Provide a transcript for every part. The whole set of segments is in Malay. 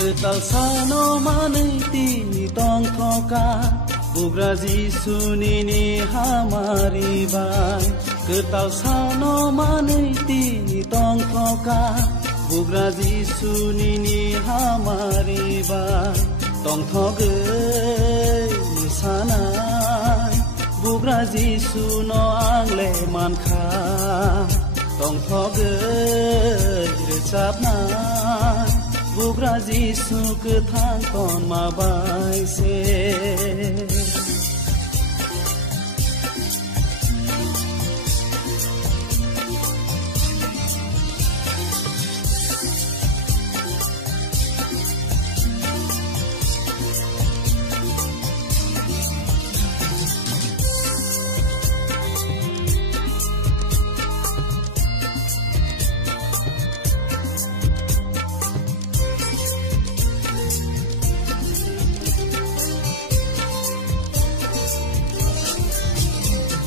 Ketal sano maniti ni tong thoka Bugra Jisu nini hamari bai Ketal sano maniti ni tong thoka Bugra Jisu nini hamari bai Tong thogai musanai Bugra Jisu no angle mankha Tong thogai recapnai Bugra Jisu kethang ton mabai se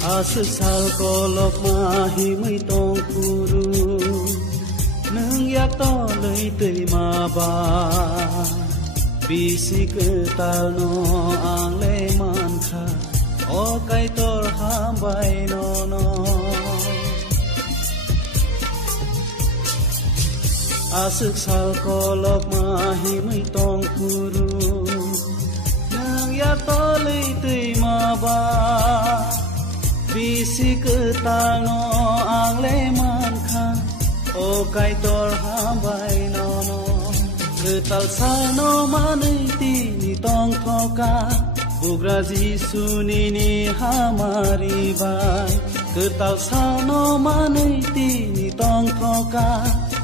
Asal kolok mahi mai tong puru Neng yak to lei tei ma ba Bisi ketal no ang le man kha O kai tor ham bai no no Asal kolok mahi mai tong puru Neng yak to lei tei ma ba Bisi ketal no ang le man kha O kai tor hambai no no Ketal sano maniti ni tong thoka Bugra Jisu nini hamari bai Ketal sano maniti ni tong thoka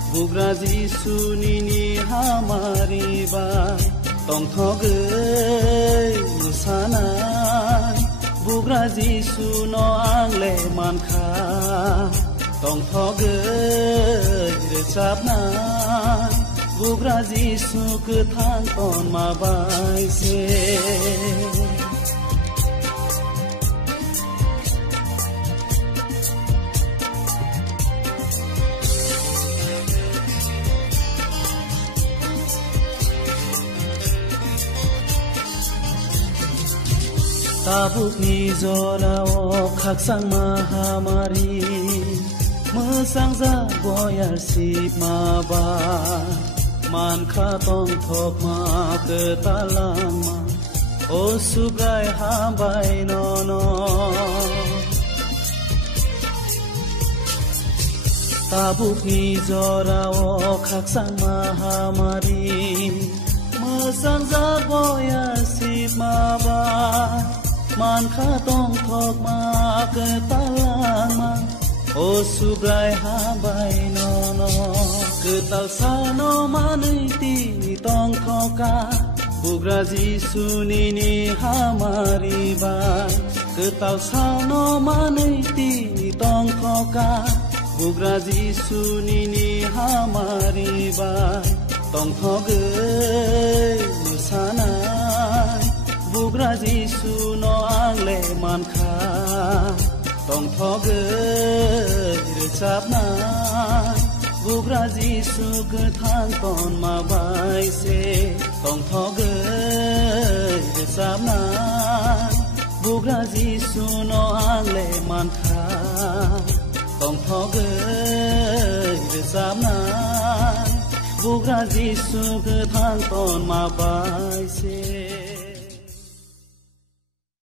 Bugra Jisu nini hamari bai Tong thogai musanai Bugra Jisu no angle mankha Tong thogai recapnai Bugra Jisu kethang ton mabai se Tabuk ni zora o khak sang mahamari Mesang za boyar sip ma ba Man kha tong thok ma ketalang ma O subrai hambai no no Tabuk ni zora o khak sang mahamari Mesang za boyar sip ma ba Man kha tong thok ma ketalang ma O subrai hambai no no Ketal sano maniti ni tong thoka Bugra Jisu nini hamari bai Ketal sano maniti ni tong thoka Bugra Jisu nini hamari bai Tong thogai musanai Bugra Jisu no angle man kha Tong thogai recapnai Bugra Jisu kethang ton mabai se Tong thogai recapnai Bugra Jisu no angle man kha Tong thogai recapnai Bugra Jisu kethang ton mabai se